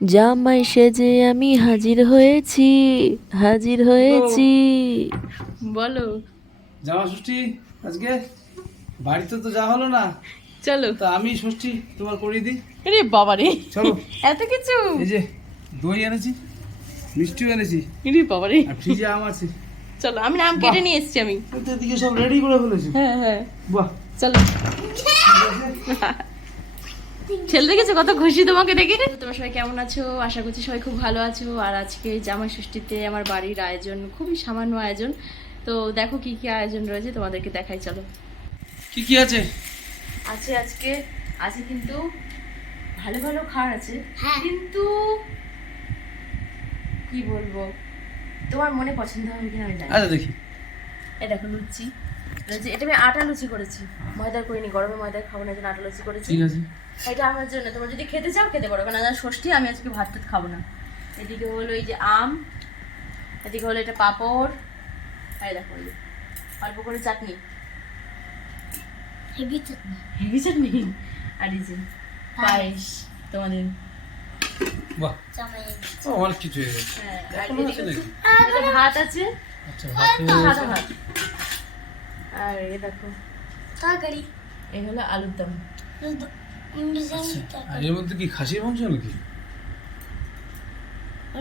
জামাই সেজে আমি হাজির হয়েছি হাজির হয়েছি। বলো। জামা ষষ্ঠী আজকে বাড়িতে তো যা হলো না। চলো। তা আমি ষষ্ঠী তোমার করিয়ে দিই। রে বাবা রে চলো। এত কিছু? এই যে দই এনেছি মিষ্টিও এনেছি। রে বাবা রে আর ফ্রিজে আম আছে। চলো আমি নাম কেটে নিয়ে এসেছি আমি। তো এদিকে সব রেডি করে ফেলেছি। হ্যাঁ হ্যাঁ। বাহ। চলো। ছেলে দেখেছ? কত খুশি তোমাকে দেখে? তোমরা সবাই কেমন আছো? আশা করছি সবাই খুব ভালো আছো। আর আজকে জামাই ষষ্ঠীতে আমার বাড়ির আয়োজন খুবই সামান্য আয়োজন। তো দেখো কি কি আয়োজন রয়েছে তোমাদেরকে দেখাই চলো। কি কি আছে? আছে আজকে আছে কিন্তু ভালো ভালো খাবার আছে। কিন্তু কি বলব? তোমার মনে পছন্দ হবে কিনা আমি জানি না। আচ্ছা দেখি। এই দেখো লুচি। এটা আমি আটা লুচি করেছি। ময়দার করিনি গরমে ময়দার খাব না জন্য আটা লুচি করেছি। ঠিক আছে। এটা আমার জন্য। তোমরা যদি খেতে চাও খেতে পারো। কারণ ষষ্ঠী আমি আজকে ভাত টাত খাব না। এদিকে হলো এই যে আম এদিকে হলো এটা পাঁপড় আর দেখো অল্প করে চাটনি। হেভি চাটনি। হেভি চাটনি? আর এই যে পায়েস তোমাদের। বাহ। অনেক কিছু হ্যাঁ, ভাত আছে। আচ্ছা ভাত আর এ দেখো হলো আলুর দম। আর এর মধ্যে কি খাসির মাংস নাকি?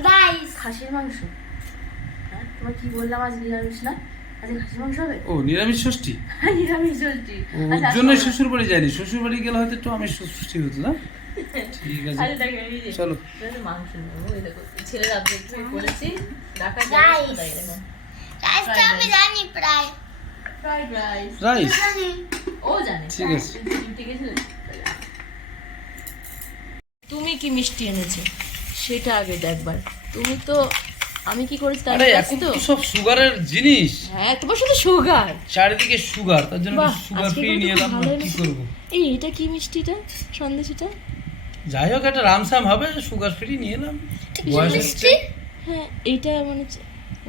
রাইস। খাসির মাংস? হ্যাঁ তোমার কি বললাম আজ নিরামিষ না? খাসির মাংস হবে? ও নিরামিষ ষষ্ঠী? হ্যাঁ নিরামিষ ষষ্ঠী। ও, ওর আচ্ছা, জন্য শ্বশুর বাড়ি যায়নি। শ্বশুর বাড়ি গেলে হয়তো একটু আমি ষষ্ঠী হতো না? ঠিক আছে। চলো। মাংস ছেলের আমি জানি প্রায়। রাইস। ও জানে ঠিক আছে। কি মিষ্টি এনেছো? সেটা আগে দেখবার। তুমি তো আমি কি করেছি তার এখন তো সব সুগারের জিনিস। হ্যাঁ তোমার শুধু সুগার। চারিদিকে সুগার তার জন্য সুগার ফ্রি নিয়ে এলাম কি। করব? এই এটা কি মিষ্টিটা সন্দেশ এটা? যাই হোক একটা রামসাম হবে সুগার ফ্রি নিয়ে এলাম। হচ্ছে। হ্যাঁ এইটা মানে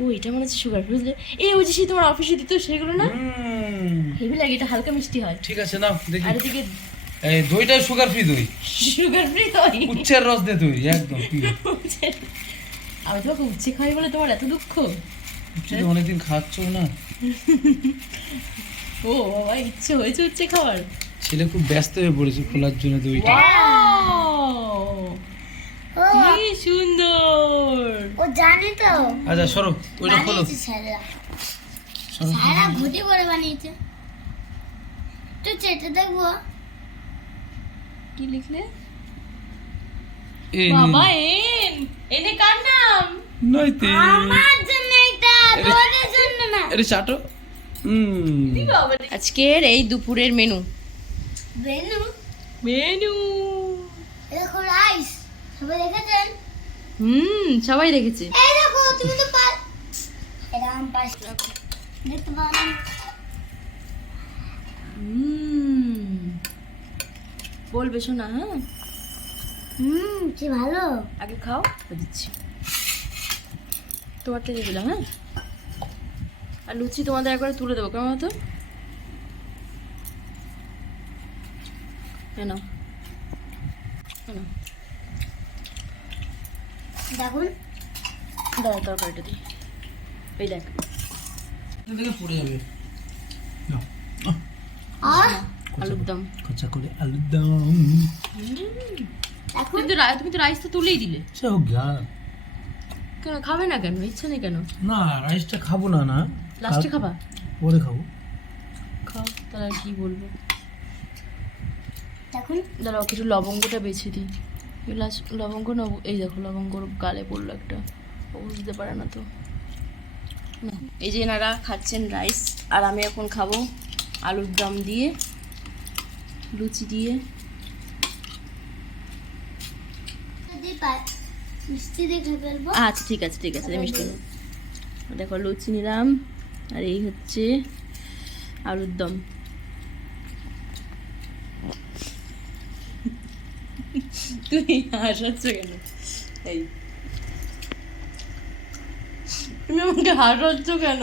ও এটা মনে হচ্ছে সুগার বুঝলে? এই ওই যে সেই তোমার অফিসে দিত সেগুলো না? হুম, হেভি লাগে এটা হালকা মিষ্টি হয়। ঠিক আছে নাও দেখি। আর এদিকে এই দইটা সুগার ফ্রি দই। সুগার ফ্রি তো উচ্ছের রস দে দই একদম আমি তোমাকে উচ্ছে খাই বলে তোমার এত দুঃখ? অনেকদিন খাচ্ছ না। ও বাবা ইচ্ছে হয়েছে উচ্ছে খাওয়ার। ছেলে খুব ব্যস্ত হয়ে পড়েছে খোলার জন্য দইটা কি সুন্দর! ও জানে তো। আচ্ছা সরো ওইটা খোলো। সরো। ভুটি করে বানিয়েছে। তো চেটে দেখব। কি লিখলে? বাবা এন। এনে কার নাম? নইতে আমার জন্য এটা তোমাদের জন্য না। এটা চাটো। আজকের এই দুপুরের মেনু। বেনু মেনু। দেখো রাইস সবাই দেখেছেন? হুম সবাই দেখেছে। এই দেখো তুমি তো পার এটা আম পাশ দেখতে না? হুম। বলবে শোনা হ্যাঁ? হুম কি ভালো? আগে খাও তো দিচ্ছি। তোমারটা দিয়ে দিলাম হ্যাঁ? আর লুচি তোমাদের একবারে তুলে দেবো কেমন হতো? কেন দেখুন। দাঁড়া তরকারিটা দিই এই দেখ। পড়ে যাবে। আলুর দম করে আলুর দম এখন রা- তুমি তো রাইস তো তুলেই দিলে। সে হোক গা কেন খাবে না কেন? ইচ্ছে নেই কেন? না রাইসটা খাব না না। লাস্টে খাবা? পরে খাব। খাও তাহলে কি বলব? দেখুন দাঁড়াও কিছু লবঙ্গটা বেছে দিই। এগুলো লবঙ্গ নেব। এই দেখো লবঙ্গ গালে পড়ল একটা। ও বুঝতে পারে না তো। এই যে এনারা খাচ্ছেন রাইস আর আমি এখন খাব আলুর দম দিয়ে। লুচি দিয়ে। আচ্ছা ঠিক আছে ঠিক আছে মিষ্টি দেখো লুচি নিলাম। আর এই হচ্ছে আলুর দম। তুমি হাসাচ্ছ কেন? এই। তুমি আমাকে হাসাচ্ছ কেন?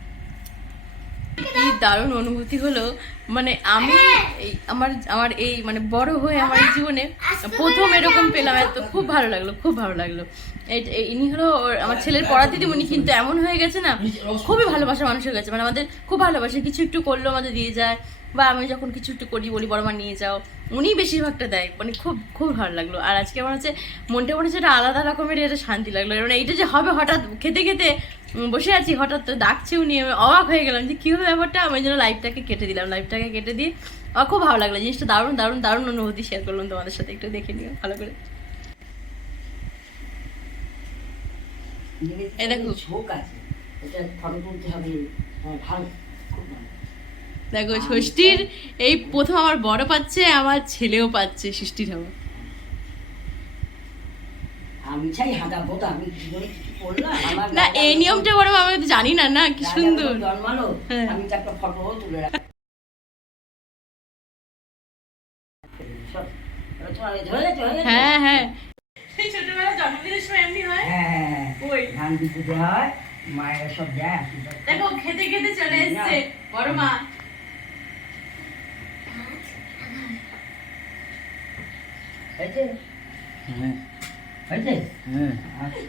কি দারুণ অনুভূতি হলো। মানে আমি এই আমার আমার এই মানে বড় হয়ে আমার এই জীবনে প্রথম এরকম পেলাম এত খুব ভালো লাগল খুব ভালো লাগল। ইনি হলো আমার ছেলের পড়া উনি কিন্তু এমন হয়ে গেছে না খুবই ভালোবাসা মানুষ হয়ে গেছে। মানে আমাদের খুব ভালোবাসে কিছু একটু করলেও আমাদের দিয়ে যায় বা আমি যখন কিছু একটু করি বলি বড় মা নিয়ে যাও। উনি বেশিরভাগটা দেয়। মানে খুব খুব ভালো লাগল। আর আজকে আমার হচ্ছে মনটা মনে হচ্ছে একটা আলাদা রকমের একটা শান্তি লাগল। মানে এইটা যে হবে হঠাৎ খেতে খেতে বসে আছি হঠাৎ তো ডাকছে উনি আমি অবাক হয়ে গেলাম যে কী হবে ব্যাপারটা? আমি জন্য লাইভটাকে কেটে দিলাম লাইভটাকে কেটে দিয়ে। আমার খুব ভালো লাগল। জিনিসটা দারুণ দারুণ দারুণ অনুভূতি শেয়ার করলাম তোমাদের সাথে। একটু দেখে নিও ভালো করে। এই দেখো। ঝোঁক আছে। এটা ফটো তুলতে হবে। হ্যাঁ, ভালো। খুব ভালো। দেখো ষষ্ঠীর এই প্রথম আমার বড় পাচ্ছে আমার ছেলেও পাচ্ছে ষষ্ঠীর আমার আমি চাই হাঁটা বোতা আমি কি করে কিছু করলাম? আমার না এই নিয়মটা বড় আমি জানি না না কি সুন্দর। হ্যাঁ। আমি একটা ফটো তুলে হয়ে? হ্যাঁ। ছোটবেলা জন্মদিনের সময় এমনি হয়? হ্যাঁ, হ্যাঁ, হ্যাঁ। ওই ধান হয় মায়েরা সব দেখো খেতে খেতে চলে এসছে। বড় মা। হয়েছে? হ্যাঁ। হয়েছে? হ্যাঁ। আচ্ছা।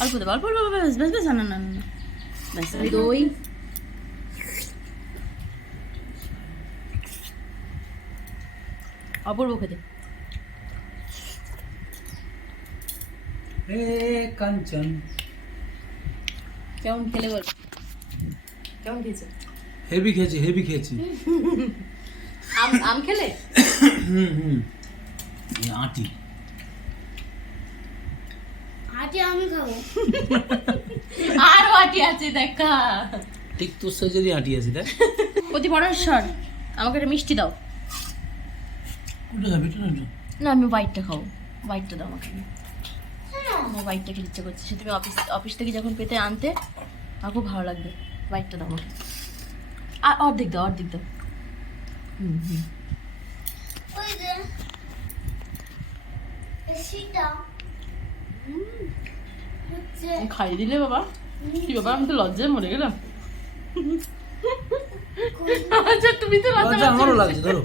অল্প দেবো অল্প অল্প ব্যাস না না না দই। অপূর্ব খেতে। কাঞ্চন। কেমন খেলে বল? কেমন খেয়েছে? হেভি খেয়েছি হেভি খেয়েছি। আম আম খেলে? হুম হুম আটি আজকে আমি খাব। আর বাটি আছে দেখা। ঠিক তোর সাইজেরই আটি আছে দেখ। প্রতি পরমেশ্বর আমাকে একটা মিষ্টি দাও। কোনটা খাবি এটা না না আমি হোয়াইটটা খাব। হোয়াইটটা দাও আমাকে। আমার হোয়াইটটা খেতে ইচ্ছে করছে। সে তুমি অফিস অফিস থেকে যখন পেতে আনতে আমার খুব ভালো লাগবে। হোয়াইটটা দাও আমাকে। আর অর্ধেক দাও অর্ধেক দাও। খাইয়ে দিলে বাবা কি বাবা আমি তো লজ্জায় মরে গেলাম আচ্ছা তুমি তো লজ্জা আমারও লাগছে ধরো